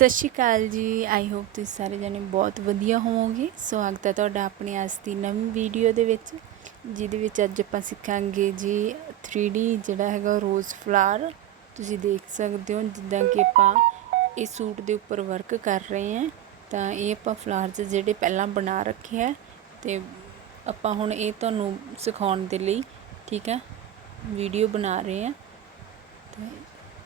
ਸਤਿ ਸ਼੍ਰੀ ਅਕਾਲ ਜੀ। I hope ਤੁਸੀਂ ਸਾਰੇ ਜਣੇ ਬਹੁਤ ਵਧੀਆ ਹੋਵੋਗੇ। ਸਵਾਗਤ ਹੈ ਤੁਹਾਡਾ ਆਪਣੀ ਅੱਜ ਦੀ ਨਵੀਂ ਵੀਡੀਓ ਦੇ ਵਿੱਚ, ਜਿਹਦੇ ਵਿੱਚ ਅੱਜ ਆਪਾਂ ਸਿੱਖਾਂਗੇ ਜੀ 3D ਜਿਹੜਾ ਹੈਗਾ ਰੋਜ਼ ਫਲਾਰ ਤੁਸੀਂ ਦੇਖ ਸਕਦੇ ਹੋ ਜਿੱਦਾਂ ਕਿ ਆਪਾਂ ਇਹ ਸੂਟ ਦੇ ਉੱਪਰ ਵਰਕ ਕਰ ਰਹੇ ਹਾਂ। ਤਾਂ ਇਹ ਆਪਾਂ ਫਲਾਰਸ ਜਿਹੜੇ ਪਹਿਲਾਂ ਬਣਾ ਰੱਖੇ ਆ ਤੇ ਆਪਾਂ ਹੁਣ ਇਹ ਤੁਹਾਨੂੰ ਸਿਖਾਉਣ ਦੇ ਲਈ, ਠੀਕ ਹੈ ਵੀਡੀਓ ਬਣਾ ਰਹੇ ਹਾਂ। ਤੇ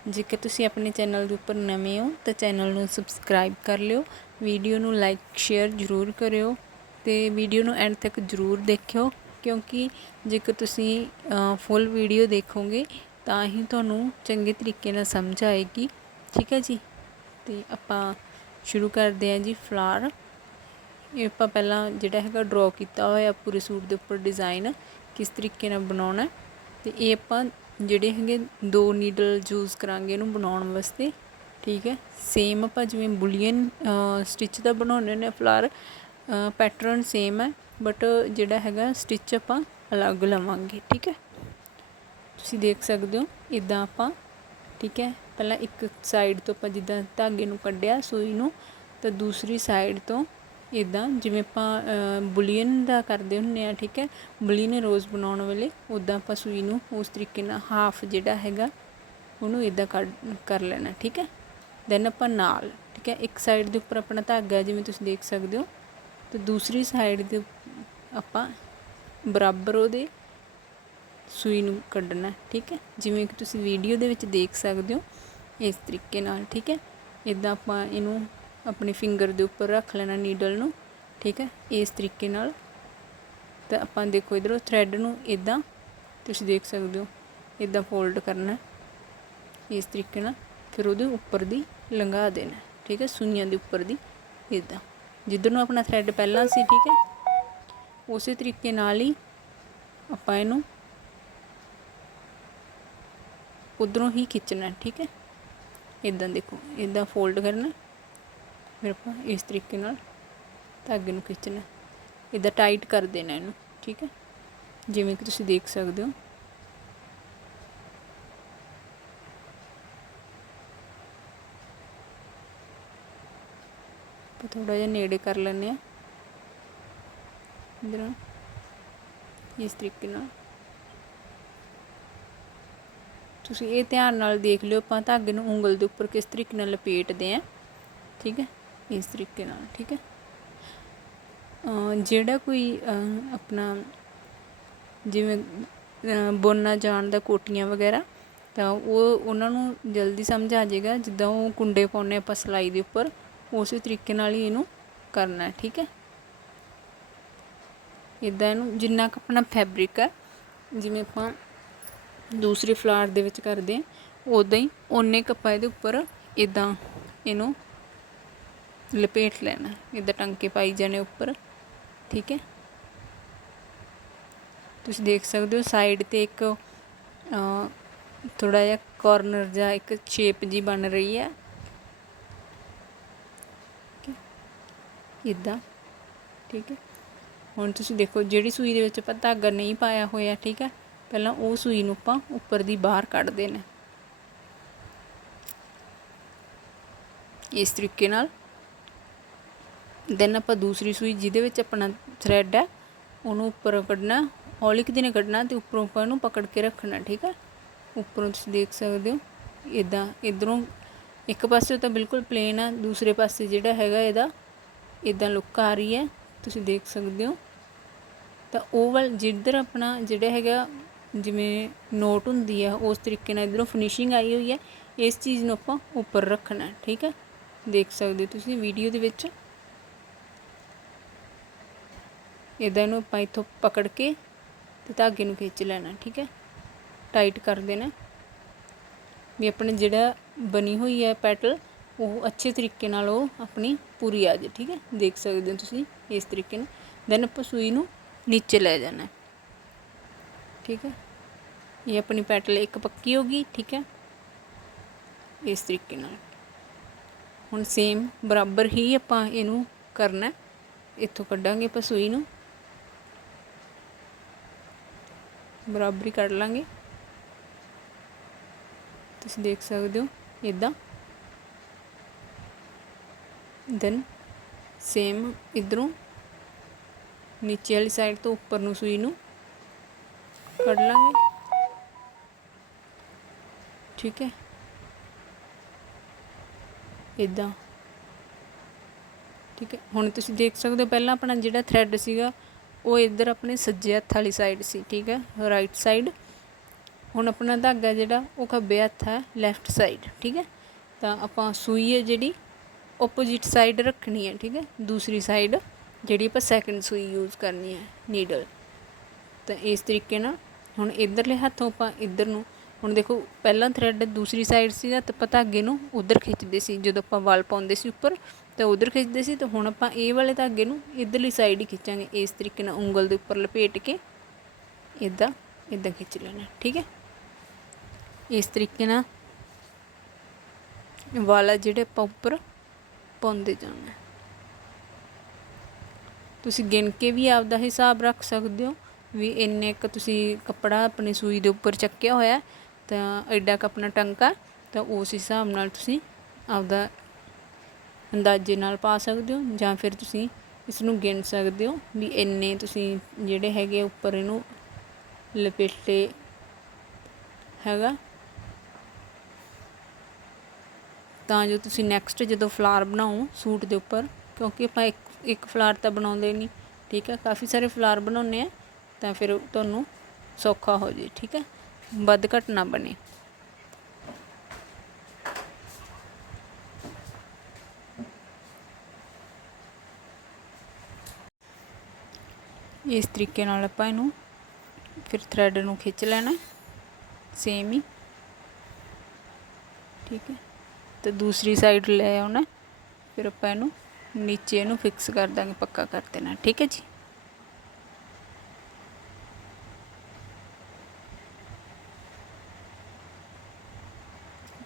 ਜੇਕਰ ਤੁਸੀਂ ਆਪਣੇ ਚੈਨਲ ਦੇ ਉੱਪਰ ਨਵੇਂ ਹੋ, ਤਾਂ ਚੈਨਲ ਨੂੰ ਸਬਸਕ੍ਰਾਈਬ ਕਰ ਲਿਓ, ਵੀਡੀਓ ਨੂੰ ਲਾਈਕ, ਸ਼ੇਅਰ ਜ਼ਰੂਰ ਕਰਿਓ ਤੇ ਵੀਡੀਓ ਨੂੰ ਐਂਡ ਤੱਕ ਜ਼ਰੂਰ ਦੇਖਿਓ, ਕਿਉਂਕਿ ਜੇਕਰ ਤੁਸੀਂ ਫੁੱਲ ਵੀਡੀਓ ਦੇਖੋਗੇ, ਤਾਂ ਹੀ ਤੁਹਾਨੂੰ ਚੰਗੇ ਤਰੀਕੇ ਨਾਲ ਸਮਝ ਆਏਗੀ। ਠੀਕ ਹੈ ਜੀ? ਤੇ ਆਪਾਂ ਸ਼ੁਰੂ ਕਰਦੇ ਹਾਂ ਜੀ ਫਲਾਰ ਇਹ ਆਪਾਂ ਪਹਿਲਾਂ ਜਿਹੜਾ ਹੈਗਾ ਡਰਾ ਕੀਤਾ ਹੋਇਆ ਪੂਰੇ ਸੂਟ ਦੇ ਉੱਪਰ ਡਿਜ਼ਾਈਨ ਕਿਸ ਤਰੀਕੇ ਨਾਲ ਬਣਾਉਣਾ ਤੇ ਇਹ ਆਪਾਂ ਜਿਹੜੇ ਹੈਗੇ ਦੋ ਨੀਡਲ ਯੂਜ਼ ਕਰਾਂਗੇ ਇਹਨੂੰ ਬਣਾਉਣ ਵਾਸਤੇ, ਠੀਕ ਹੈ? ਸੇਮ ਆਪਾਂ ਜਿਵੇਂ ਬੁਲੀਅਨ ਸਟਿਚ ਦਾ ਬਣਾਉਂਦੇ ਨੇ ਫਲਾਰ ਪੈਟਰਨ ਸੇਮ ਹੈ ਬਟ ਜਿਹੜਾ ਹੈਗਾ ਸਟਿਚ ਆਪਾਂ ਅਲੱਗ ਲਵਾਂਗੇ, ਠੀਕ ਹੈ? ਤੁਸੀਂ ਦੇਖ ਸਕਦੇ ਹੋ ਇਦਾਂ ਆਪਾਂ, ਠੀਕ ਹੈ? ਪਹਿਲਾਂ ਇੱਕ ਸਾਈਡ ਤੋਂ ਆਪਾਂ ਜਿੱਦਾਂ ਧਾਗੇ ਨੂੰ ਕੱਢਿਆ ਸੂਈ ਨੂੰ ਤਾਂ ਦੂਸਰੀ ਸਾਈਡ ਤੋਂ ਇੱਦਾਂ ਜਿਵੇਂ ਆਪਾਂ ਬੁਲੀਅਨ ਦਾ ਕਰਦੇ ਹੁੰਨੇ ਆ, ਠੀਕ ਹੈ? ਬੁਲੀਅਨ ਰੋਜ਼ ਬਣਾਉਣ ਵੇਲੇ ਉਦਾਂ ਆਪਾਂ ਸੂਈ ਨੂੰ ਉਸ ਤਰੀਕੇ ਨਾਲ ਹਾਫ ਜਿਹੜਾ ਹੈਗਾ ਉਹਨੂੰ ਇਦਾਂ ਕਰ ਲੈਣਾ, ਠੀਕ ਹੈ? ਦੈਨ ਆਪਾਂ ਨਾਲ, ਠੀਕ ਹੈ? ਇੱਕ ਸਾਈਡ ਦੇ ਉੱਪਰ ਆਪਣਾ ਧਾਗਾ ਜਿਵੇਂ ਤੁਸੀਂ ਦੇਖ ਸਕਦੇ ਹੋ। ਤੇ ਦੂਸਰੀ ਸਾਈਡ ਦੇ ਆਪਾਂ ਬਰਾਬਰ ਉਹਦੇ ਸੂਈ ਨੂੰ ਕੱਢਣਾ, ਠੀਕ ਹੈ? ਜਿਵੇਂ ਕਿ ਤੁਸੀਂ ਵੀਡੀਓ ਦੇ ਵਿੱਚ ਦੇਖ ਸਕਦੇ ਹੋ, ਇਸ ਤਰੀਕੇ ਨਾਲ, ਠੀਕ ਹੈ? ਇਦਾਂ ਆਪਾਂ ਇਹਨੂੰ ਆਪਣੀ ਫਿੰਗਰ ਦੇ ਉੱਪਰ ਰੱਖ ਲੈਣਾ ਨੀਡਲ ਨੂੰ, ਠੀਕ ਹੈ? ਇਸ ਤਰੀਕੇ ਨਾਲ। ਤਾਂ ਆਪਾਂ ਦੇਖੋ ਇਧਰੋਂ ਥ੍ਰੈਡ ਨੂੰ ਇਦਾਂ ਤੁਸੀਂ ਦੇਖ ਸਕਦੇ ਹੋ ਇਦਾਂ ਫੋਲਡ ਕਰਨਾ ਇਸ ਤਰੀਕੇ ਨਾਲ, ਫਿਰ ਉਹਦੇ ਉੱਪਰ ਦੀ ਲੰਘਾ ਦੇਣਾ ਠੀਕ ਹੈ? ਸੂਈਆਂ ਦੇ ਉੱਪਰ ਦੀ ਇਦਾਂ ਜਿੱਧਰ ਨੂੰ ਆਪਣਾ ਥ੍ਰੈਡ ਪਹਿਲਾਂ ਸੀ, ਠੀਕ ਹੈ? ਉਸੇ ਤਰੀਕੇ ਨਾਲ ਹੀ ਆਪਾਂ ਇਹਨੂੰ ਉਧਰੋਂ ਹੀ ਖਿੱਚਣਾ ਠੀਕ ਹੈ? ਇਦਾਂ ਦੇਖੋ ਇਦਾਂ ਫੋਲਡ ਕਰਨਾ ਫਿਰ ਆਪਾਂ ਇਸ ਤਰੀਕੇ ਨਾਲ ਧਾਗੇ ਨੂੰ ਖਿੱਚਣਾ। ਇਦਾਂ ਟਾਈਟ ਕਰ ਦੇਣਾ ਇਹਨੂੰ, ਠੀਕ ਹੈ? ਜਿਵੇਂ ਕਿ ਤੁਸੀਂ ਦੇਖ ਸਕਦੇ ਹੋ। ਥੋੜਾ ਜਿਹਾ ਨੇੜੇ ਕਰ ਲੈਣੇ ਆ ਇਧਰ ਇਸ ਤਰੀਕੇ ਨਾਲ। ਤੁਸੀਂ ਇਹ ਧਿਆਨ ਨਾਲ ਦੇਖ ਲਿਓ ਆਪਾਂ ਧਾਗੇ ਨੂੰ ਉਂਗਲ ਦੇ ਉੱਪਰ ਕਿਸ ਤਰੀਕੇ ਨਾਲ ਲਪੇਟਦੇ ਆ ਠੀਕ ਹੈ? ਇਸ ਤਰੀਕੇ ਨਾਲ, ਠੀਕ ਹੈ? ਜਿਹੜਾ ਕੋਈ ਆਪਣਾ ਜਿਵੇਂ ਬੁਣਨਾ ਜਾਣਦਾ ਕੋਟੀਆਂ ਵਗੈਰਾ, ਤਾਂ ਉਹ ਉਹਨਾਂ ਨੂੰ ਜਲਦੀ ਸਮਝ ਆ ਜਾਏਗਾ, ਜਿੱਦਾਂ ਉਹ ਕੁੰਡੇ ਪਾਉਨੇ ਆਪਾਂ ਸਲਾਈ ਦੇ ਉੱਪਰ, ਉਸੇ ਤਰੀਕੇ ਨਾਲ ਹੀ ਇਹਨੂੰ ਕਰਨਾ, ਠੀਕ ਹੈ? ਇਦਾਂ ਇਹਨੂੰ ਜਿੰਨਾ ਕੁ ਆਪਣਾ ਫੈਬਰਿਕ ਹੈ, ਜਿਵੇਂ ਆਪਾਂ ਦੂਸਰੇ ਫਲਾਰ ਦੇ ਵਿੱਚ ਕਰਦੇ ਆ ਉਦਾਂ ਹੀ ਓਨੇ ਕੱਪਾ ਇਹਦੇ ਉੱਪਰ ਇਦਾਂ ਇਹਨੂੰ ਲਪੇਟ ਲੈਣਾ ਇਦਾਂ ਟੰਕੇ ਪਾਈ ਜਾਣੇ ਉੱਪਰ, ਠੀਕ ਹੈ? ਤੁਸੀਂ ਦੇਖ ਸਕਦੇ ਹੋ ਸਾਈਡ ਤੇ ਇੱਕ ਥੋੜਾ ਜਿਹਾ ਕਾਰਨਰ ਜਾਂ ਇੱਕ ਸ਼ੇਪ ਜੀ ਬਣ ਰਹੀ ਹੈ। ਇਦਾਂ ਠੀਕ ਹੈ? ਹੁਣ ਤੁਸੀਂ ਦੇਖੋ, ਜਿਹੜੀ ਸੂਈ ਦੇ ਵਿੱਚ ਆਪਾਂ ਧਾਗਾ ਨਹੀਂ ਪਾਇਆ ਹੋਇਆ, ਠੀਕ ਹੈ? ਪਹਿਲਾਂ ਉਹ ਸੂਈ ਨੂੰ ਆਪਾਂ ਉੱਪਰ ਦੀ ਬਾਹਰ ਕੱਢ ਦੇਣਾ। ਇਸ ਤਰੀਕੇ ਨਾਲ ਦੈਨ ਆਪਾਂ ਦੂਸਰੀ ਸੂਈ ਜਿਹਦੇ ਵਿੱਚ ਆਪਣਾ ਥ੍ਰੈਡ ਹੈ, ਉਹਨੂੰ ਉੱਪਰ ਕੱਢਣਾ, ਹੌਲੀ ਕਿਤੇ ਨੇ ਕੱਢਣਾ ਤੇ ਉੱਪਰੋਂ ਆਪਾਂ ਇਹਨੂੰ ਪਕੜ ਕੇ ਰੱਖਣਾ, ਠੀਕ ਹੈ ਉੱਪਰੋਂ ਤੁਸੀਂ ਦੇਖ ਸਕਦੇ ਹੋ ਇਦਾਂ ਇਧਰੋਂ ਇੱਕ ਪਾਸੇ ਤਾਂ ਬਿਲਕੁਲ ਪਲੇਨ ਆ, ਦੂਸਰੇ ਪਾਸੇ ਜਿਹੜਾ ਹੈਗਾ ਇਹਦਾ ਇਦਾਂ ਲੁੱਕ ਆ ਰਹੀ ਹੈ, ਤੁਸੀਂ ਦੇਖ ਸਕਦੇ ਹੋ। ਤਾਂ ਉਹ ਵੱਲ ਜਿੱਧਰ ਆਪਣਾ ਜਿਹੜਾ ਹੈਗਾ, ਜਿਵੇਂ ਨੋਟ ਹੁੰਦੀ ਆ, ਉਸ ਤਰੀਕੇ ਨਾਲ ਇਧਰੋਂ ਫਿਨਿਸ਼ਿੰਗ ਆਈ ਹੋਈ ਹੈ, ਇਸ ਚੀਜ਼ ਨੂੰ ਆਪਾਂ ਉੱਪਰ ਰੱਖਣਾ, ਠੀਕ ਹੈ ਦੇਖ ਸਕਦੇ ਹੋ ਤੁਸੀਂ ਵੀਡੀਓ ਦੇ ਵਿੱਚ। ਇਦਾਂ ਇਹਨੂੰ ਆਪਾਂ ਇੱਥੋਂ ਪਕੜ ਕੇ ਤੇ ਧਾਗੇ ਨੂੰ ਖਿੱਚ ਲੈਣਾ, ਠੀਕ ਹੈ? ਟਾਈਟ ਕਰ ਦੇਣਾ। ਵੀ ਆਪਣੇ ਜਿਹੜਾ ਬਣੀ ਹੋਈ ਹੈ ਪੈਟਲ, ਉਹ ਅੱਛੇ ਤਰੀਕੇ ਨਾਲ ਉਹ ਆਪਣੀ ਪੂਰੀ ਆ ਜੇ ਠੀਕ ਹੈ? ਦੇਖ ਸਕਦੇ ਹੋ ਤੁਸੀਂ ਇਸ ਤਰੀਕੇ ਨਾਲ। ਦੈਨ ਆਪਾਂ ਸੂਈ ਨੂੰ ਨੀਚੇ ਲੈ ਜਾਣਾ। ਠੀਕ ਹੈ? ਇਹ ਆਪਣੀ ਪੈਟਲ ਇੱਕ ਪੱਕੀ ਹੋ ਗਈ, ਠੀਕ ਹੈ? ਇਸ ਤਰੀਕੇ ਨਾਲ। ਹੁਣ ਸੇਮ ਬਰਾਬਰ ਹੀ ਆਪਾਂ ਇਹਨੂੰ ਕਰਨਾ ਇੱਥੋਂ ਕੱਢਾਂਗੇ ਆਪਾਂ ਸੂਈ ਨੂੰ। ਬਰਾਬਰੀ ਕੱਢ ਲਾਂਗੇ। ਤੁਸੀਂ ਦੇਖ ਸਕਦੇ ਹੋ ਇਦਾਂ ਦੈਨ ਸੇਮ ਇਧਰੋਂ, ਨੀਚੇ ਵਾਲੀ ਸਾਈਡ ਤੋਂ ਉੱਪਰ ਨੂੰ ਸੂਈ ਨੂੰ ਕੱਢ ਲਾਂਗੇ। ਠੀਕ ਹੈ। ਇਦਾਂ ਠੀਕ ਹੈ। ਹੁਣ ਤੁਸੀਂ ਦੇਖ ਸਕਦੇ ਹੋ, ਪਹਿਲਾਂ ਆਪਣਾ ਜਿਹੜਾ ਥ੍ਰੈਡ ਸੀਗਾ ਉਹ ਇੱਧਰ ਆਪਣੇ ਸੱਜੇ ਹੱਥ ਵਾਲੀ ਸਾਈਡ ਸੀ, ਠੀਕ ਹੈ? ਰਾਈਟ ਸਾਈਡ ਹੁਣ ਆਪਣਾ ਧਾਗਾ ਜਿਹੜਾ, ਉਹ ਖੱਬੇ ਹੱਥ ਹੈ ਲੈਫਟ ਸਾਈਡ ਠੀਕ ਹੈ? ਤਾਂ ਆਪਾਂ ਸੂਈ ਹੈ ਜਿਹੜੀ ਆਪੋਜੀਟ ਸਾਈਡ ਰੱਖਣੀ ਹੈ, ਠੀਕ ਹੈ? ਦੂਸਰੀ ਸਾਈਡ ਜਿਹੜੀ ਆਪਾਂ ਸੈਕੰਡ ਸੂਈ ਯੂਜ਼ ਕਰਨੀ ਹੈ ਨੀਡਲ ਤਾਂ ਇਸ ਤਰੀਕੇ ਨਾਲ ਹੁਣ ਇਧਰਲੇ ਹੱਥੋਂ ਆਪਾਂ ਇਧਰ ਨੂੰ ਹੁਣ ਦੇਖੋ, ਪਹਿਲਾਂ ਥਰੈਡ ਦੂਸਰੀ ਸਾਈਡ ਸੀਗਾ ਤਾਂ ਆਪਾਂ ਧਾਗੇ ਨੂੰ ਉਧਰ ਖਿੱਚਦੇ ਸੀ, ਜਦੋਂ ਆਪਾਂ ਵਲ ਪਾਉਂਦੇ ਸੀ ਉੱਪਰ, ਤਾਂ ਉਧਰ ਖਿੱਚਦੇ ਸੀ ਤਾਂ ਹੁਣ ਆਪਾਂ ਇਹ ਵਾਲੇ ਧਾਗੇ ਨੂੰ ਇਧਰਲੀ ਸਾਈਡ ਹੀ ਖਿੱਚਾਂਗੇ, ਇਸ ਤਰੀਕੇ ਨਾਲ ਉਂਗਲ ਦੇ ਉੱਪਰ ਲਪੇਟ ਕੇ ਇਦਾਂ ਇਦਾਂ ਖਿੱਚ ਲੈਣਾ, ਠੀਕ ਹੈ? ਇਸ ਤਰੀਕੇ ਨਾਲ ਵਾਲਾ ਜਿਹੜੇ ਆਪਾਂ ਉੱਪਰ ਪਾਉਂਦੇ ਜਾਣਾ। ਤੁਸੀਂ ਗਿਣ ਕੇ ਵੀ ਆਪਦਾ ਹਿਸਾਬ ਰੱਖ ਸਕਦੇ ਹੋ, ਵੀ ਇੰਨੇ ਕ ਤੁਸੀਂ ਕੱਪੜਾ ਆਪਣੀ ਸੂਈ ਦੇ ਉੱਪਰ ਚੱਕਿਆ ਹੋਇਆ ਤਾਂ ਐਡਾ ਕ ਆਪਣਾ ਟੰਕਾ ਤਾਂ ਉਸ ਹਿਸਾਬ ਨਾਲ ਤੁਸੀਂ ਆਪਦਾ ਅੰਦਾਜ਼ੇ ਨਾਲ ਪਾ ਸਕਦੇ ਹੋ ਜਾਂ ਫਿਰ ਤੁਸੀਂ ਇਸ ਨੂੰ ਗਿਣ ਸਕਦੇ ਹੋ ਵੀ ਇੰਨੇ ਤੁਸੀਂ ਜਿਹੜੇ ਹੈਗੇ ਉੱਪਰ ਇਹਨੂੰ ਲਪੇਟੇ ਹੈਗਾ। ਤਾਂ ਜੋ ਤੁਸੀਂ ਨੈਕਸਟ ਜਦੋਂ ਫਲਾਰ ਬਣਾਓ ਸੂਟ ਦੇ ਉੱਪਰ, ਕਿਉਂਕਿ ਆਪਾਂ ਇੱਕ ਇੱਕ ਫਲਾਰ ਤਾਂ ਬਣਾਉਂਦੇ ਨਹੀਂ, ਠੀਕ ਹੈ? ਕਾਫੀ ਸਾਰੇ ਫਲਾਰ ਬਣਾਉਂਦੇ ਆ, ਤਾਂ ਫਿਰ ਤੁਹਾਨੂੰ ਸੌਖਾ ਹੋ ਜੇ ਠੀਕ ਹੈ? ਵੱਧ ਘੱਟ ਨਾ ਬਣੇ। ਇਸ ਤਰੀਕੇ ਨਾਲ ਆਪਾਂ ਇਹਨੂੰ ਫਿਰ ਥ੍ਰੈਡ ਨੂੰ ਖਿੱਚ ਲੈਣਾ ਸੇਮ ਹੀ। ਠੀਕ ਹੈ। ਤੇ ਦੂਸਰੀ ਸਾਈਡ ਲੈ ਆਉਣਾ ਫਿਰ ਆਪਾਂ ਇਹਨੂੰ ਨੀਚੇ ਇਹਨੂੰ ਫਿਕਸ ਕਰ ਦਾਂਗੇ, ਪੱਕਾ ਕਰ ਦੇਣਾ ਠੀਕ ਹੈ ਜੀ?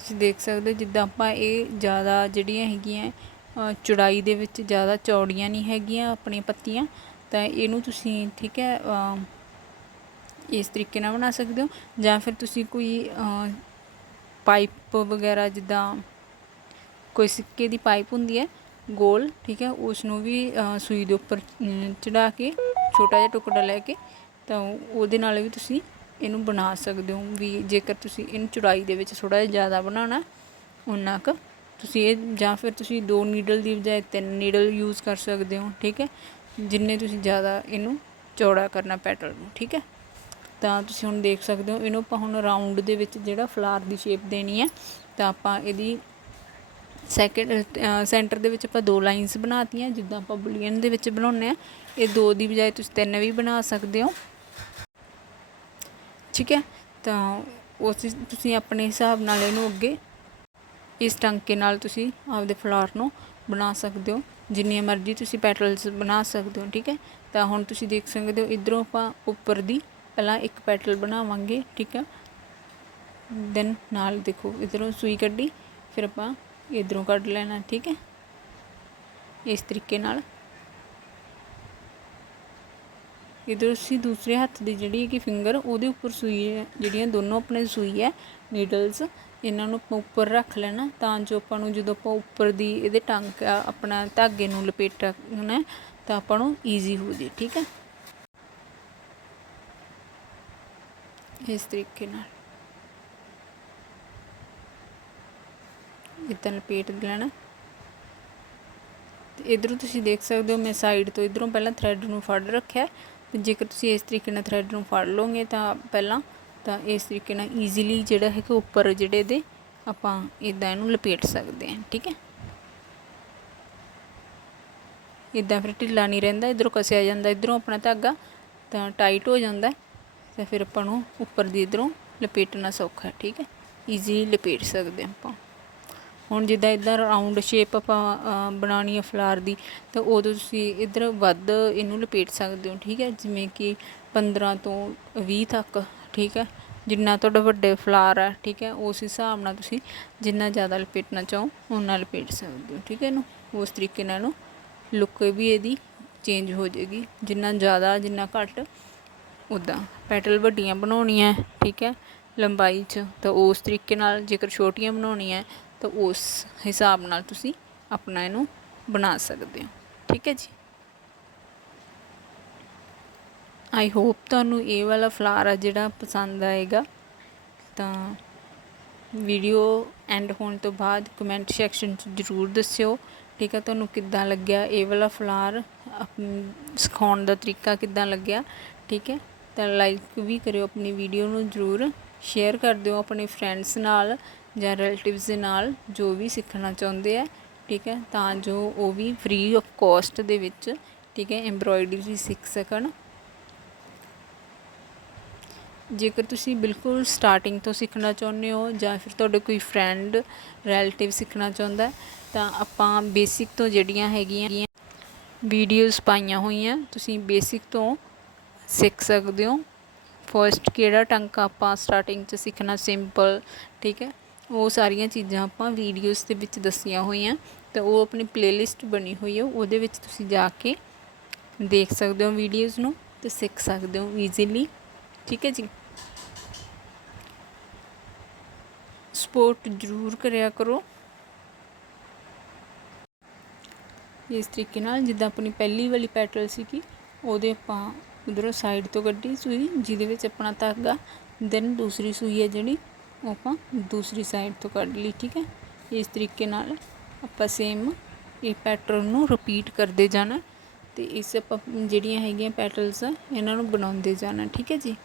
ਤੁਸੀਂ ਦੇਖ ਸਕਦੇ ਹੋ ਜਿੱਦਾਂ ਆਪਾਂ ਇਹ ਜ਼ਿਆਦਾ ਜਿਹੜੀਆਂ ਹੈਗੀਆਂ ਚੌੜਾਈ ਦੇ ਵਿੱਚ ਜ਼ਿਆਦਾ ਚੌੜੀਆਂ ਨਹੀਂ ਹੈਗੀਆਂ ਆਪਣੀਆਂ ਪੱਤੀਆਂ, ਤਾਂ ਇਹਨੂੰ ਤੁਸੀਂ ਠੀਕ ਹੈ ਇਸ ਤਰੀਕੇ ਨਾਲ ਬਣਾ ਸਕਦੇ ਹੋ। ਜਾਂ ਫਿਰ ਤੁਸੀਂ ਕੋਈ ਪਾਈਪ ਵਗੈਰਾ ਜਿੱਦਾਂ ਕੋਈ ਸਿੱਕੇ ਦੀ ਪਾਈਪ ਹੁੰਦੀ ਹੈ, ਗੋਲ ਠੀਕ ਹੈ ਉਸ ਨੂੰ ਵੀ ਸੂਈ ਦੇ ਉੱਪਰ ਚੜਾ ਕੇ, ਛੋਟਾ ਜਿਹਾ ਟੁਕੜਾ ਲੈ ਕੇ, ਤਾਂ ਉਹਦੇ ਨਾਲ ਵੀ ਤੁਸੀਂ ਇਹਨੂੰ ਬਣਾ ਸਕਦੇ ਹੋ ਵੀ ਜੇਕਰ ਤੁਸੀਂ ਇਹਨੂੰ ਚੌੜਾਈ ਦੇ ਵਿੱਚ ਥੋੜਾ ਜਿਹਾ ਜ਼ਿਆਦਾ ਬਣਾਉਣਾ ਉਨਾ ਕੁ ਤੁਸੀਂ ਇਹ ਜਾਂ ਫਿਰ ਤੁਸੀਂ ਦੋ ਨੀਡਲ ਦੀ ਬਜਾਏ ਤਿੰਨ ਨੀਡਲ ਯੂਜ਼ ਕਰ ਸਕਦੇ ਹੋ, ਠੀਕ ਹੈ? ਜਿੰਨੇ ਤੁਸੀਂ ਜ਼ਿਆਦਾ ਇਹਨੂੰ ਚੌੜਾ ਕਰਨਾ ਪੈਟਲ ਨੂੰ, ਠੀਕ ਹੈ? ਤਾਂ ਤੁਸੀਂ ਹੁਣ ਦੇਖ ਸਕਦੇ ਹੋ, ਇਹਨੂੰ ਆਪਾਂ ਹੁਣ ਰਾਉਂਡ ਦੇ ਵਿੱਚ ਜਿਹੜਾ ਫਲਾਰ ਦੀ ਸ਼ੇਪ ਦੇਣੀ ਹੈ, ਤਾਂ ਆਪਾਂ ਇਹਦੀ ਸੈਕਿੰਡ ਸੈਂਟਰ ਦੇ ਵਿੱਚ ਆਪਾਂ ਦੋ ਲਾਈਨਸ ਬਣਾਤੀਆਂ, ਜਿੱਦਾਂ ਆਪਾਂ ਬੁਲੀਅਨ ਦੇ ਵਿੱਚ ਬਣਾਉਂਦੇ ਆ ਇਹ ਦੋ ਦੀ ਬਜਾਏ ਤੁਸੀਂ ਤਿੰਨ ਵੀ ਬਣਾ ਸਕਦੇ ਹੋ। ਠੀਕ ਹੈ? ਤਾਂ ਉਸ ਤੁਸੀਂ ਆਪਣੇ ਹਿਸਾਬ ਨਾਲ ਇਹਨੂੰ ਅੱਗੇ ਇਸ ਟਾਂਕੇ ਨਾਲ ਤੁਸੀਂ ਆਪਦੇ ਫਲਾਰ ਨੂੰ ਬਣਾ ਸਕਦੇ ਹੋ। ਜਿੰਨੀਆਂ ਮਰਜ਼ੀ ਤੁਸੀਂ ਪੈਟਲਸ ਬਣਾ ਸਕਦੇ ਹੋ, ਠੀਕ ਹੈ? ਤਾਂ ਹੁਣ ਤੁਸੀਂ ਦੇਖ ਸਕਦੇ ਹੋ, ਇਧਰੋਂ ਆਪਾਂ ਉੱਪਰ ਦੀ ਪਹਿਲਾਂ ਇੱਕ ਪੈਟਲ ਬਣਾਵਾਂਗੇ, ਠੀਕ ਹੈ? ਦੈਨ ਨਾਲ ਦੇਖੋ, ਇਧਰੋਂ ਸੂਈ ਕੱਢੀ, ਫਿਰ ਆਪਾਂ ਇਧਰੋਂ ਕੱਢ ਲੈਣਾ, ਠੀਕ ਹੈ? ਇਸ ਤਰੀਕੇ ਨਾਲ ਇਧਰ ਅਸੀਂ ਦੂਸਰੇ ਹੱਥ ਦੀ ਜਿਹੜੀ ਕਿ ਫਿੰਗਰ ਉਹਦੇ ਉੱਪਰ ਸੂਈ ਹੈ, ਜਿਹੜੀਆਂ ਦੋਨੋਂ ਆਪਣੇ ਸੂਈ ਹੈ ਨੀਡਲਸ ਇਹਨਾਂ ਨੂੰ ਆਪਾਂ ਉੱਪਰ ਰੱਖ ਲੈਣਾ, ਤਾਂ ਜੋ ਆਪਾਂ ਨੂੰ ਜਦੋਂ ਆਪਾਂ ਉੱਪਰ ਦੀ ਇਹਦੇ ਟਾਂਕਾ ਆਪਣਾ ਧਾਗੇ ਨੂੰ ਲਪੇਟਣਾ ਤਾਂ ਆਪਾਂ ਨੂੰ ਈਜ਼ੀ ਹੋ ਜੇ, ਠੀਕ ਹੈ? ਇਸ ਤਰੀਕੇ ਨਾਲ। ਇਦਾਂ ਲਪੇਟ ਲੈਣਾ। ਤੇ ਇਧਰੋਂ ਤੁਸੀਂ ਦੇਖ ਸਕਦੇ ਹੋ, ਮੈਂ ਸਾਈਡ ਤੋਂ ਇਧਰੋਂ ਪਹਿਲਾਂ ਥ੍ਰੈਡ ਨੂੰ ਫੜ ਰੱਖਿਆ। ਜੇਕਰ ਤੁਸੀਂ ਇਸ ਤਰੀਕੇ ਨਾਲ ਥਰੈਡ ਨੂੰ ਫੜ ਲਓਗੇ ਤਾਂ ਪਹਿਲਾਂ ਤਾਂ ਇਸ ਤਰੀਕੇ ਨਾਲ ਈਜ਼ੀਲੀ ਜਿਹੜਾ ਹੈ ਕਿ ਉੱਪਰ ਜਿਹੜੇ ਦੇ ਆਪਾਂ ਇਦਾਂ ਇਹਨੂੰ ਲਪੇਟ ਸਕਦੇ ਹਾਂ, ਠੀਕ ਹੈ? ਇਦਾਂ ਫਿਰ ਢਿੱਲਾ ਨਹੀਂ ਰਹਿੰਦਾ, ਇਧਰੋਂ ਕਸਿਆ ਜਾਂਦਾ, ਇਧਰੋਂ ਆਪਣਾ ਧਾਗਾ ਤਾਂ ਟਾਈਟ ਹੋ ਜਾਂਦਾ ਤਾਂ ਫਿਰ ਆਪਾਂ ਨੂੰ ਉੱਪਰ ਦੀ ਇਧਰੋਂ ਲਪੇਟਣਾ ਸੌਖਾ, ਠੀਕ ਹੈ? ਈਜ਼ੀ ਲਪੇਟ ਸਕਦੇ ਆਪਾਂ। ਹੁਣ ਜਿੱਦਾਂ ਇਦਾਂ ਰਾਉਂਡ ਸ਼ੇਪ ਆਪਾਂ ਬਣਾਉਣੀ ਹੈ ਫਲਾਰ ਦੀ, ਤਾਂ ਉਦੋਂ ਤੁਸੀਂ ਇਧਰ ਵੱਧ ਇਹਨੂੰ ਲਪੇਟ ਸਕਦੇ ਹੋ, ਠੀਕ ਹੈ? ਜਿਵੇਂ ਕਿ 15 ਤੋਂ 20 ਤੱਕ, ਠੀਕ ਹੈ? ਜਿੰਨਾ ਤੁਹਾਡਾ ਵੱਡੇ ਫਲਾਰ ਹੈ ਠੀਕ ਹੈ? ਉਸ ਹਿਸਾਬ ਨਾਲ ਤੁਸੀਂ ਜਿੰਨਾ ਜ਼ਿਆਦਾ ਲਪੇਟਣਾ ਚਾਹੋ ਉਹਨਾਂ ਲਪੇਟ ਸਕਦੇ ਹੋ, ਠੀਕ ਹੈ ਇਹਨੂੰ? ਉਸ ਤਰੀਕੇ ਨਾਲ ਇਹਨੂੰ ਲੁੱਕ ਵੀ ਇਹਦੀ ਚੇਂਜ ਹੋ ਜਾਏਗੀ, ਜਿੰਨਾ ਜ਼ਿਆਦਾ, ਜਿੰਨਾ ਘੱਟ ਉੱਦਾਂ ਪੈਟਲ ਵੱਡੀਆਂ ਬਣਾਉਣੀਆਂ, ਠੀਕ ਹੈ? ਲੰਬਾਈ 'ਚ, ਤਾਂ ਉਸ ਤਰੀਕੇ ਨਾਲ ਜੇਕਰ ਛੋਟੀਆਂ ਬਣਾਉਣੀਆਂ ਤਾਂ ਉਸ ਹਿਸਾਬ ਨਾਲ ਤੁਸੀਂ ਆਪਣਾ ਇਹਨੂੰ ਬਣਾ ਸਕਦੇ ਹੋ। ਠੀਕ ਹੈ ਜੀ? ਆਈ ਹੋਪ ਤੁਹਾਨੂੰ ਇਹ ਵਾਲਾ ਫਲਾਰ ਆ ਜਿਹੜਾ ਪਸੰਦ ਆਏਗਾ। ਤਾਂ ਵੀਡੀਓ ਐਂਡ ਹੋਣ ਤੋਂ ਬਾਅਦ ਕਮੈਂਟ ਸੈਕਸ਼ਨ 'ਚ ਜ਼ਰੂਰ ਦੱਸਿਓ। ਠੀਕ ਹੈ, ਤੁਹਾਨੂੰ ਕਿੱਦਾਂ ਲੱਗਿਆ ਇਹ ਵਾਲਾ ਫਲਾਰ ਸਿਖਾਉਣ ਦਾ ਤਰੀਕਾ ਕਿੱਦਾਂ ਲੱਗਿਆ? ਠੀਕ ਹੈ, ਤਾਂ ਲਾਈਕ ਵੀ ਕਰਿਓ ਆਪਣੀ ਵੀਡੀਓ ਨੂੰ ਜ਼ਰੂਰ। ਸ਼ੇਅਰ ਕਰ ਦਿਓ ਆਪਣੇ ਫਰੈਂਡਸ ਨਾਲ। ਜਾਂ ਰਿਲੇਟਿਵਸ ਦੇ ਨਾਲ ਜੋ ਵੀ ਸਿੱਖਣਾ ਚਾਹੁੰਦੇ ਹੈ ਠੀਕ ਹੈ, ਤਾਂ ਜੋ ਉਹ ਵੀ ਫ੍ਰੀ ਆਫ ਕੋਸਟ ਦੇ ਵਿੱਚ, ਠੀਕ ਹੈ ਐਮਬ੍ਰੋਇਡਰੀ ਸਿੱਖ ਸਕਣ। ਜੇਕਰ ਤੁਸੀਂ ਬਿਲਕੁਲ ਸਟਾਰਟਿੰਗ ਤੋਂ ਸਿੱਖਣਾ ਚਾਹੁੰਦੇ ਹੋ ਜਾਂ ਫਿਰ ਤੁਹਾਡੇ ਕੋਈ ਫਰੈਂਡ ਰਿਲੇਟਿਵ ਸਿੱਖਣਾ ਚਾਹੁੰਦਾ, ਤਾਂ ਆਪਾਂ ਬੇਸਿਕ ਤੋਂ ਜਿਹੜੀਆਂ ਹੈਗੀਆਂ ਵੀਡੀਓਜ਼ ਪਾਈਆਂ ਹੋਈਆਂ, ਤੁਸੀਂ ਬੇਸਿਕ ਤੋਂ ਸਿੱਖ ਸਕਦੇ ਹੋ। ਫਰਸਟ ਕਿਹੜਾ ਟੰਕਾ ਆਪਾਂ ਸਟਾਰਟਿੰਗ 'ਚ ਸਿੱਖਣਾ ਸਿੰਪਲ ਠੀਕ ਹੈ ਉਹ ਸਾਰੀਆਂ ਚੀਜ਼ਾਂ ਆਪਾਂ ਵੀਡੀਓਜ਼ ਦੇ ਵਿੱਚ ਦੱਸੀਆਂ ਹੋਈਆਂ, ਤਾਂ ਉਹ ਆਪਣੀ ਪਲੇਲਿਸਟ ਬਣੀ ਹੋਈ ਹੈ ਉਹਦੇ ਵਿੱਚ ਤੁਸੀਂ ਜਾ ਕੇ ਦੇਖ ਸਕਦੇ ਹੋ ਵੀਡੀਓਜ਼ ਨੂੰ ਤੇ ਸਿੱਖ ਸਕਦੇ ਹੋ ਈਜ਼ੀਲੀ ਠੀਕ ਹੈ ਜੀ? ਸਪੋਰਟ ਜ਼ਰੂਰ ਕਰਿਆ ਕਰੋ। ਇਸ ਤਰੀਕੇ ਨਾਲ ਜਿੱਦਾਂ ਆਪਣੀ ਪਹਿਲੀ ਵਾਲੀ ਪੈਟਲ ਸੀਗੀ, ਉਹਦੇ ਆਪਾਂ ਉਧਰੋਂ ਸਾਈਡ ਤੋਂ ਕੱਢੀ ਸੂਈ, ਜਿਹਦੇ ਵਿੱਚ ਆਪਣਾ ਧਾਗਾ ਦੈਨ ਦੂਸਰੀ ਸੂਈ ਹੈ ਜਿਹੜੀ ਆਪਾਂ ਦੂਸਰੀ ਸਾਈਡ ਤੋਂ ਕੱਢ ਲਈ, ਠੀਕ ਹੈ? ਇਸ ਤਰੀਕੇ ਨਾਲ ਆਪਾਂ ਸੇਮ ਇਹ ਪੈਟਰਨ ਨੂੰ ਰਿਪੀਟ ਕਰਦੇ ਜਾਣਾ ਤੇ ਇਸ ਆਪਾਂ ਜਿਹੜੀਆਂ ਹੈਗੀਆਂ ਪੈਟਲਸ ਆ, ਇਹਨਾਂ ਨੂੰ ਬਣਾਉਂਦੇ ਜਾਣਾ, ਠੀਕ ਹੈ ਜੀ?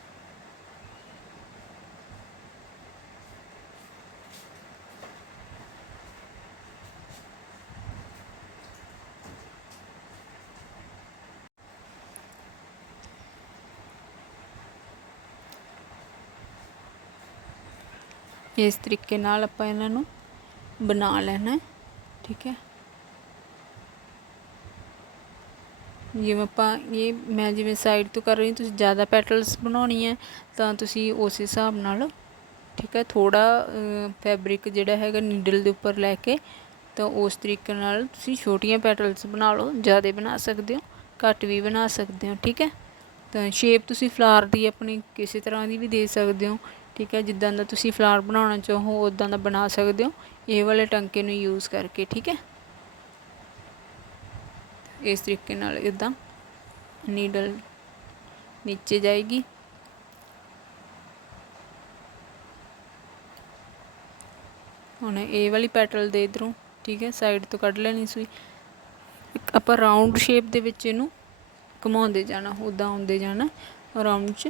ਇਸ ਤਰੀਕੇ ਨਾਲ ਆਪਾਂ ਇਹਨਾਂ ਨੂੰ ਬਣਾ ਲੈਣਾ ਠੀਕ ਹੈ। ਜਿਵੇਂ ਆਪਾਂ ਇਹ ਮੈਂ ਜਿਵੇਂ ਸਾਈਡ ਤੋਂ ਕਰ ਰਹੀ ਤੁਸੀਂ ਜ਼ਿਆਦਾ ਪੈਟਲਸ ਬਣਾਉਣੀ ਹੈ, ਤਾਂ ਤੁਸੀਂ ਉਸ ਹਿਸਾਬ ਨਾਲ, ਠੀਕ ਹੈ ਥੋੜਾ ਫੈਬਰਿਕ ਜਿਹੜਾ ਹੈਗਾ ਨੀਡਲ ਦੇ ਉੱਪਰ ਲੈ ਕੇ, ਤਾਂ ਉਸ ਤਰੀਕੇ ਨਾਲ ਤੁਸੀਂ ਛੋਟੀਆਂ ਪੈਟਲਸ ਬਣਾ ਲਓ, ਜ਼ਿਆਦਾ ਬਣਾ ਸਕਦੇ ਹੋ, ਘੱਟ ਵੀ ਬਣਾ ਸਕਦੇ ਹੋ, ਠੀਕ ਹੈ। ਤਾਂ ਸ਼ੇਪ ਤੁਸੀਂ ਫਲਾਰ ਦੀ ਆਪਣੀ ਕਿਸੇ ਤਰ੍ਹਾਂ ਦੀ ਵੀ ਦੇ ਸਕਦੇ ਹੋ ਠੀਕ ਹੈ, ਜਿੱਦਾਂ ਦਾ ਤੁਸੀਂ ਫਲਾਰ ਬਣਾਉਣਾ ਚਾਹੋ ਉਦਾਂ ਦਾ ਬਣਾ ਸਕਦੇ ਹੋ। ਇਹ ਵਾਲੇ ਟੰਕੇ ਨੂੰ ਯੂਜ਼ ਕਰਕੇ, ਠੀਕ ਹੈ। ਇਸ ਤਰੀਕੇ ਨਾਲ ਇਦਾਂ ਨੀਡਲ ਨੀਚੇ ਜਾਏਗੀ। ਹੁਣ ਇਹ ਵਾਲੀ ਪੈਟਲ ਦੇ ਇਧਰੋਂ, ਠੀਕ ਹੈ ਸਾਈਡ ਤੋਂ ਕੱਢ ਲੈਣੀ ਸੂਈ ਆਪਾਂ ਰਾਉਂਡ ਸ਼ੇਪ ਦੇ ਵਿੱਚ ਇਹਨੂੰ ਘੁਮਾਉਂਦੇ ਜਾਣਾ ਉਦਾਂ ਆਉਂਦੇ ਜਾਣਾ ਰਾਉਂਡ 'ਚ,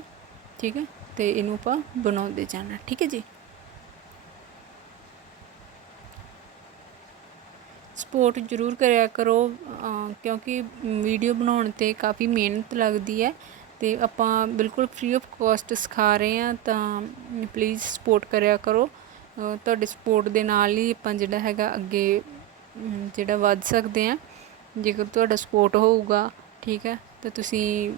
ਠੀਕ ਹੈ। ਤੇ ਇਹਨੂੰ ਆਪਾਂ ਬਣਾਉਂਦੇ ਜਾਣਾ, ਠੀਕ ਹੈ ਜੀ? ਸਪੋਰਟ ਜ਼ਰੂਰ ਕਰਿਆ ਕਰੋ ਕਿਉਂਕਿ ਵੀਡੀਓ ਬਣਾਉਣ ਤੇ ਕਾਫੀ ਮਿਹਨਤ ਲੱਗਦੀ ਹੈ ਤੇ ਆਪਾਂ ਬਿਲਕੁਲ ਫ੍ਰੀ ਆਫ ਕਾਸਟ ਸਿਖਾ ਰਹੇ ਹਾਂ, ਤਾਂ ਪਲੀਜ਼ ਸਪੋਰਟ ਕਰਿਆ ਕਰੋ। ਤੁਹਾਡੇ ਸਪੋਰਟ ਦੇ ਨਾਲ ਹੀ ਆਪਾਂ ਜਿਹੜਾ ਹੈਗਾ ਅੱਗੇ ਜਿਹੜਾ ਵੱਧ ਸਕਦੇ ਆ ਜੇਕਰ ਤੁਹਾਡਾ ਸਪੋਰਟ ਹੋਊਗਾ, ਠੀਕ ਹੈ, ਤਾਂ ਤੁਸੀਂ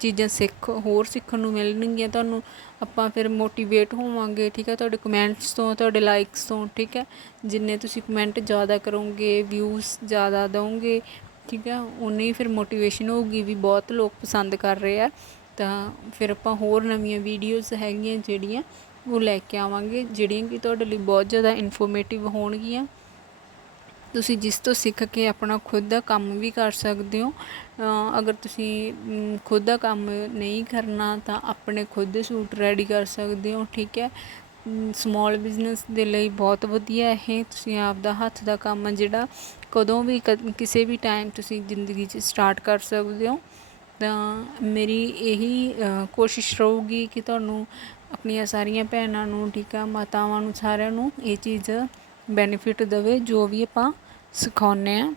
ਚੀਜ਼ਾਂ ਸਿੱਖ, ਹੋਰ ਸਿੱਖਣ ਨੂੰ ਮਿਲਣਗੀਆਂ, ਤੁਹਾਨੂੰ ਆਪਾਂ ਫਿਰ ਮੋਟੀਵੇਟ ਹੋਵਾਂਗੇ, ਠੀਕ ਹੈ? ਤੁਹਾਡੇ ਕਮੈਂਟਸ ਤੋਂ, ਤੁਹਾਡੇ ਲਾਈਕਸ ਤੋਂ, ਠੀਕ ਹੈ? ਜਿੰਨੇ ਤੁਸੀਂ ਕਮੈਂਟ ਜ਼ਿਆਦਾ ਕਰੋਗੇ ਵਿਊਜ਼ ਜ਼ਿਆਦਾ ਦੋਗੇ ਠੀਕ ਹੈ? ਉਨੀ ਫਿਰ ਮੋਟੀਵੇਸ਼ਨ ਹੋਊਗੀ ਵੀ ਬਹੁਤ ਲੋਕ ਪਸੰਦ ਕਰ ਰਹੇ ਆ। ਤਾਂ ਫਿਰ ਆਪਾਂ ਹੋਰ ਨਵੀਆਂ ਵੀਡੀਓਜ਼ ਹੈਗੀਆਂ ਜਿਹੜੀਆਂ, ਉਹ ਲੈ ਕੇ ਆਵਾਂਗੇ, ਜਿਹੜੀਆਂ ਕਿ ਤੁਹਾਡੇ ਲਈ ਬਹੁਤ ਜ਼ਿਆਦਾ ਇਨਫੋਰਮੇਟਿਵ ਹੋਣਗੀਆਂ। ਤੁਸੀਂ ਜਿਸ ਤੋਂ ਸਿੱਖ ਕੇ ਆਪਣਾ ਖੁਦ ਦਾ ਕੰਮ ਵੀ ਕਰ ਸਕਦੇ ਹੋ ਅਗਰ ਤੁਸੀਂ ਖੁਦ ਦਾ ਕੰਮ ਨਹੀਂ ਕਰਨਾ ਤਾਂ ਆਪਣੇ ਖੁਦ ਦੇ ਸੂਟ ਰੈਡੀ ਕਰ ਸਕਦੇ ਹੋ, ਠੀਕ ਹੈ? ਸਮਾਲ ਬਿਜ਼ਨਸ ਦੇ ਲਈ ਬਹੁਤ ਵਧੀਆ ਇਹ, ਤੁਸੀਂ ਆਪ ਦਾ ਹੱਥ ਦਾ ਕੰਮ ਜਿਹੜਾ ਕਦੋਂ ਵੀ ਕਿਸੇ ਵੀ ਟਾਈਮ ਤੁਸੀਂ ਜ਼ਿੰਦਗੀ 'ਚ ਸਟਾਰਟ ਕਰ ਸਕਦੇ ਹੋ, ਤਾਂ ਮੇਰੀ ਇਹੀ ਕੋਸ਼ਿਸ਼ ਰਹੂਗੀ ਕਿ ਤੁਹਾਨੂੰ ਆਪਣੀਆਂ ਸਾਰੀਆਂ ਭੈਣਾਂ ਨੂੰ, ਠੀਕ ਆ ਮਾਤਾਵਾਂ ਨੂੰ, ਸਾਰਿਆਂ ਨੂੰ ਇਹ ਚੀਜ਼ ਬੈਨੀਫਿਟ ਦੇਵੇ, ਜੋ ਵੀ ਆਪਾਂ ਸਿਖਾਉਂਦੇ ਆ।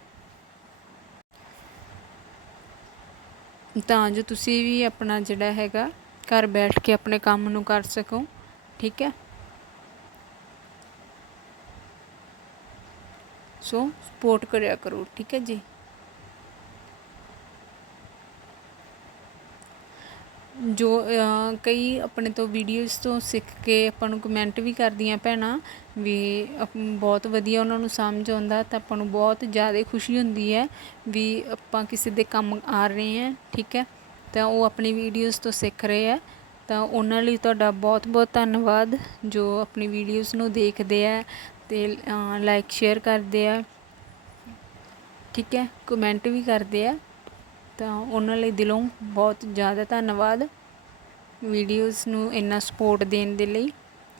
ਤਾਂ ਜੋ ਤੁਸੀਂ ਵੀ ਆਪਣਾ ਜਿਹੜਾ ਹੈਗਾ ਘਰ ਬੈਠ ਕੇ ਆਪਣੇ ਕੰਮ ਨੂੰ ਕਰ ਸਕੋ, ਠੀਕ ਹੈ? ਸੋ ਸਪੋਰਟ ਕਰਿਆ ਕਰੋ, ਠੀਕ ਹੈ ਜੀ? ਜੋ ਕਈ ਆਪਣੇ ਤੋਂ ਵੀਡੀਓਜ਼ ਤੋਂ ਸਿੱਖ ਕੇ ਆਪਾਂ ਨੂੰ ਕਮੈਂਟ ਵੀ ਕਰਦੀਆਂ ਭੈਣਾਂ ਵੀ ਬਹੁਤ ਵਧੀਆ ਉਹਨਾਂ ਨੂੰ ਸਮਝ ਆਉਂਦਾ ਤਾਂ ਆਪਾਂ ਨੂੰ ਬਹੁਤ ਜ਼ਿਆਦਾ ਖੁਸ਼ੀ ਹੁੰਦੀ ਹੈ ਵੀ ਆਪਾਂ ਕਿਸੇ ਦੇ ਕੰਮ ਆ ਰਹੇ ਹਾਂ, ਠੀਕ ਹੈ? ਤਾਂ ਉਹ ਆਪਣੀ ਵੀਡੀਓਜ਼ ਤੋਂ ਸਿੱਖ ਰਹੇ ਆ ਤਾਂ ਉਹਨਾਂ ਲਈ ਤੁਹਾਡਾ ਬਹੁਤ ਬਹੁਤ ਧੰਨਵਾਦ ਜੋ ਆਪਣੀ ਵੀਡੀਓਜ਼ ਨੂੰ ਦੇਖਦੇ ਆ ਤੇ ਲਾਈਕ ਸ਼ੇਅਰ ਕਰਦੇ ਆ ਠੀਕ ਹੈ? ਕਮੈਂਟ ਵੀ ਕਰਦੇ ਆ ਤਾਂ ਉਹਨਾਂ ਲਈ ਦਿਲੋਂ ਬਹੁਤ ਜ਼ਿਆਦਾ ਧੰਨਵਾਦ ਵੀਡੀਓਜ਼ ਨੂੰ ਇੰਨਾ ਸਪੋਰਟ ਦੇਣ ਦੇ ਲਈ।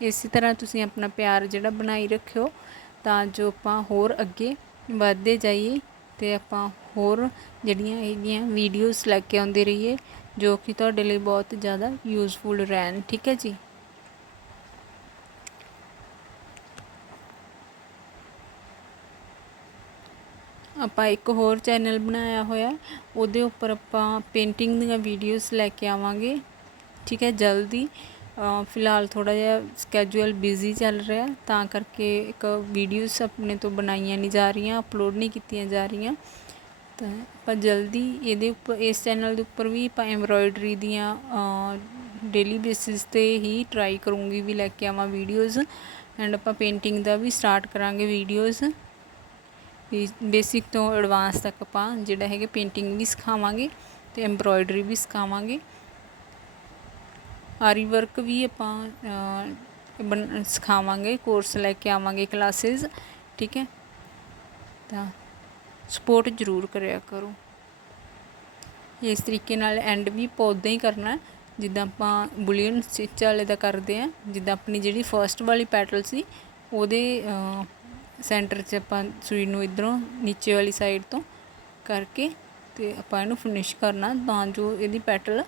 ਇਸੇ ਤਰ੍ਹਾਂ ਤੁਸੀਂ ਆਪਣਾ ਪਿਆਰ ਜਿਹੜਾ ਬਣਾਈ ਰੱਖਿਓ ਤਾਂ ਜੋ ਆਪਾਂ ਹੋਰ ਅੱਗੇ ਵਧਦੇ ਜਾਈਏ ਤੇ ਆਪਾਂ ਹੋਰ ਜਿਹੜੀਆਂ ਇਹਦੀਆਂ ਵੀਡੀਓਜ਼ ਲੈ ਕੇ ਆਉਂਦੇ ਰਹੀਏ ਜੋ ਕਿ ਤੁਹਾਡੇ ਲਈ ਬਹੁਤ ਜ਼ਿਆਦਾ ਯੂਜ਼ਫੁਲ ਰਹਿਣ। ਠੀਕ ਹੈ ਜੀ? ਆਪਾਂ ਇੱਕ ਹੋਰ ਚੈਨਲ ਬਣਾਇਆ ਹੋਇਆ, ਉਹਦੇ ਉੱਪਰ ਆਪਾਂ ਪੇਂਟਿੰਗ ਦੀਆਂ ਵੀਡੀਓਜ਼ ਲੈ ਕੇ ਆਵਾਂਗੇ। ਠੀਕ ਹੈ, ਜਲਦੀ। ਫਿਲਹਾਲ ਥੋੜਾ ਜਿਹਾ ਸਕੇਜੂਅਲ ਬਿਜ਼ੀ ਚੱਲ ਰਿਹਾ, ਤਾਂ ਕਰਕੇ ਇੱਕ ਵੀਡੀਓਜ਼ ਆਪਣੇ ਤੋਂ ਬਣਾਈਆਂ ਨਹੀਂ ਜਾ ਰਹੀਆਂ ਅਪਲੋਡ ਨਹੀਂ ਕੀਤੀਆਂ ਜਾ ਰਹੀਆਂ। ਤਾਂ ਆਪਾਂ ਜਲਦੀ ਇਹਦੇ ਉੱਪਰ, ਇਸ ਚੈਨਲ ਦੇ ਉੱਪਰ ਵੀ ਆਪਾਂ ਐਮਬ੍ਰੋਇਡਰੀ ਦੀਆਂ ਡੇਲੀ ਬੇਸਿਸ ਤੇ ਹੀ ਟਰਾਈ ਕਰੂੰਗੀ ਵੀ ਲੈ ਕੇ ਆਵਾਂ ਵੀਡੀਓਜ਼ ਐਂਡ ਆਪਾਂ ਪੇਂਟਿੰਗ ਦਾ ਵੀ ਸਟਾਰਟ ਕਰਾਂਗੇ ਵੀਡੀਓਜ਼ ਵੀ ਬੇਸਿਕ ਤੋਂ ਐਡਵਾਂਸ ਤੱਕ ਆਪਾਂ ਜਿਹੜਾ ਹੈਗਾ ਪੇਂਟਿੰਗ ਵੀ ਸਿਖਾਵਾਂਗੇ ਤੇ ਐਮਬ੍ਰੋਇਡਰੀ ਵੀ ਸਿਖਾਵਾਂਗੇ। ਆਰੀ ਵਰਕ ਵੀ ਆਪਾਂ ਬਣ- ਸਿਖਾਵਾਂਗੇ ਕੋਰਸ ਲੈ ਕੇ ਆਵਾਂਗੇ ਕਲਾਸਿਸ ਠੀਕ ਹੈ? ਤਾਂ ਸਪੋਰਟ ਜ਼ਰੂਰ ਕਰਿਆ ਕਰੋ। ਇਸ ਤਰੀਕੇ ਨਾਲ ਐਂਡ ਵੀ ਆਪਾਂ ਹੀ ਕਰਨਾ ਜਿੱਦਾਂ ਆਪਾਂ ਬੁਲੀਅਨ ਸਟਿਚ ਵਾਲੇ ਦਾ ਕਰਦੇ ਆ ਜਿੱਦਾਂ ਆਪਣੀ ਜਿਹੜੀ ਫਰਸਟ ਵਾਲੀ ਪੈਟਲ ਸੀ, ਉਹਦੇ ਸੈਂਟਰ 'ਚ ਆਪਾਂ ਸੂਈ ਨੂੰ ਇਧਰੋਂ ਨੀਚੇ ਵਾਲੀ ਸਾਈਡ ਤੋਂ ਕਰਕੇ ਤੇ ਆਪਾਂ ਇਹਨੂੰ ਫਿਨਿਸ਼ ਕਰਨਾ ਤਾਂ ਜੋ ਇਹਦੀ ਪੈਟਲ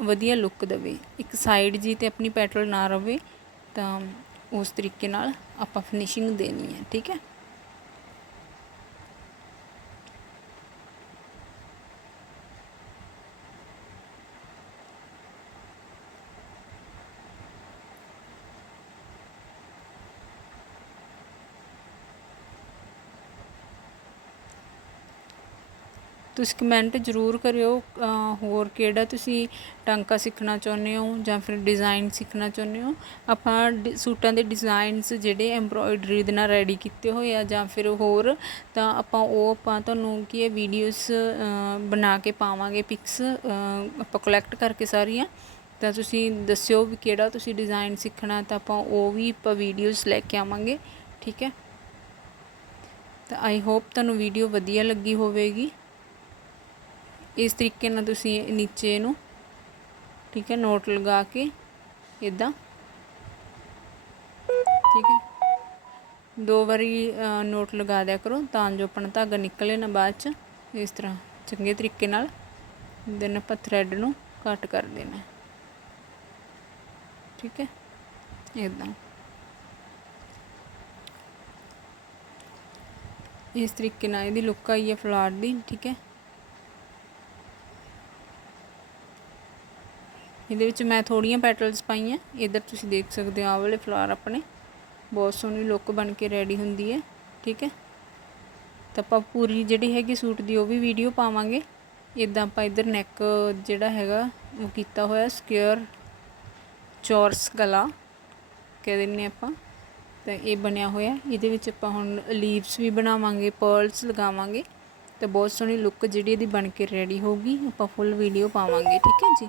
ਵਧੀਆ ਲੁੱਕ ਦੇਵੇ। ਇੱਕ ਸਾਈਡ ਜੀ ਤੇ ਆਪਣੀ ਪੈਟਲ ਨਾ ਰਵੇ ਤਾਂ ਉਸ ਤਰੀਕੇ ਨਾਲ ਆਪਾਂ ਫਿਨਿਸ਼ਿੰਗ ਦੇਣੀ ਹੈ, ਠੀਕ ਹੈ? ਤੁਸੀਂ ਕਮੈਂਟ ਜ਼ਰੂਰ ਕਰਿਓ ਹੋਰ ਕਿਹੜਾ ਤੁਸੀਂ ਟਾਂਕਾ ਸਿੱਖਣਾ ਚਾਹੁੰਦੇ ਹੋ ਜਾਂ ਫਿਰ ਡਿਜ਼ਾਈਨ ਸਿੱਖਣਾ ਚਾਹੁੰਦੇ ਹੋ? ਆਪਾਂ ਡਿ- ਸੂਟਾਂ ਦੇ ਡਿਜ਼ਾਈਨਸ ਜਿਹੜੇ ਐਮਬ੍ਰੋਇਡਰੀ ਦੇ ਨਾਲ ਰੈਡੀ ਕੀਤੇ ਹੋਏ ਆ ਜਾਂ ਫਿਰ ਹੋਰ, ਤਾਂ ਆਪਾਂ ਉਹ ਆਪਾਂ ਤੁਹਾਨੂੰ ਕੀ ਹੈ, ਵੀਡੀਓਜ਼ ਬਣਾ ਕੇ ਪਾਵਾਂਗੇ, ਪਿਕਸ ਆਪਾਂ ਕਲੈਕਟ ਕਰਕੇ ਸਾਰੀਆਂ। ਤਾਂ ਤੁਸੀਂ ਦੱਸਿਓ ਵੀ ਕਿਹੜਾ ਤੁਸੀਂ ਡਿਜ਼ਾਈਨ ਸਿੱਖਣਾ, ਤਾਂ ਆਪਾਂ ਉਹ ਵੀ ਆਪਾਂ ਵੀਡੀਓਜ਼ ਲੈ ਕੇ ਆਵਾਂਗੇ, ਠੀਕ ਹੈ? ਤਾਂ ਆਈ ਹੋਪ ਤੁਹਾਨੂੰ ਵੀਡੀਓ ਵਧੀਆ ਲੱਗੀ ਹੋਵੇਗੀ। ਇਸ ਤਰੀਕੇ ਨਾਲ ਤੁਸੀਂ ਨੀਚੇ ਇਹਨੂੰ ਠੀਕ ਹੈ, ਨੋਟ ਲਗਾ ਕੇ ਇਦਾਂ ਠੀਕ ਹੈ। ਦੋ ਵਾਰੀ ਨੋਟ ਲਗਾ ਦਿਆ ਕਰੋ ਤਾਂ ਜੋ ਆਪਣਾ ਧਾਗਾ ਨਿਕਲੇ ਨਾ ਬਾਅਦ ਚ। ਇਸ ਤਰ੍ਹਾਂ ਚੰਗੇ ਤਰੀਕੇ ਨਾਲ ਦਿਨ ਆਪਾਂ ਥ੍ਰੈਡ ਨੂੰ ਕੱਟ ਕਰ ਦੇਣਾ। ਠੀਕ ਹੈ ਇਦਾਂ ਇਸ ਤਰੀਕੇ ਨਾਲ ਇਹਦੀ ਲੁੱਕ ਆਈ ਹੈ ਫਲਾਰ ਦੀ, ਠੀਕ ਹੈ। ਇਹਦੇ ਵਿੱਚ ਮੈਂ ਥੋੜੀਆਂ ਪੈਟਲਸ ਪਾਈਆਂ। ਇਧਰ ਤੁਸੀਂ ਦੇਖ ਸਕਦੇ ਹੋ ਆਹ ਵਾਲੇ ਫਲਾਰ ਆਪਣੇ। ਬਹੁਤ ਸੋਹਣੀ ਲੁੱਕ ਬਣ ਕੇ ਰੈਡੀ ਹੁੰਦੀ ਹੈ, ਠੀਕ ਹੈ? ਤਾਂ ਆਪਾਂ ਪੂਰੀ ਜਿਹੜੀ ਹੈਗੀ ਸੂਟ ਦੀ ਉਹ ਵੀ ਵੀਡੀਓ ਪਾਵਾਂਗੇ। ਇਦਾਂ ਆਪਾਂ ਇਧਰ ਨੈਕ ਜਿਹੜਾ ਹੈਗਾ, ਉਹ ਕੀਤਾ ਹੋਇਆ ਸਕੁਅਰ ਚੌਰਸ ਗਲਾ ਕਹਿ ਦਿੰਨੇ ਆਪਾਂ। ਤਾਂ ਇਹ ਬਣਿਆ ਹੋਇਆ। ਇਹਦੇ ਵਿੱਚ ਆਪਾਂ ਹੁਣ ਲੀਵਸ ਵੀ ਬਣਾਵਾਂਗੇ ਪਰਲਸ ਲਗਾਵਾਂਗੇ। ਤਾਂ ਬਹੁਤ ਸੋਹਣੀ ਲੁੱਕ ਜਿਹੜੀ ਇਹਦੀ ਬਣ ਕੇ ਰੈਡੀ ਹੋਊਗੀ। ਆਪਾਂ ਫੁੱਲ ਵੀਡੀਓ ਪਾਵਾਂਗੇ, ਠੀਕ ਹੈ ਜੀ?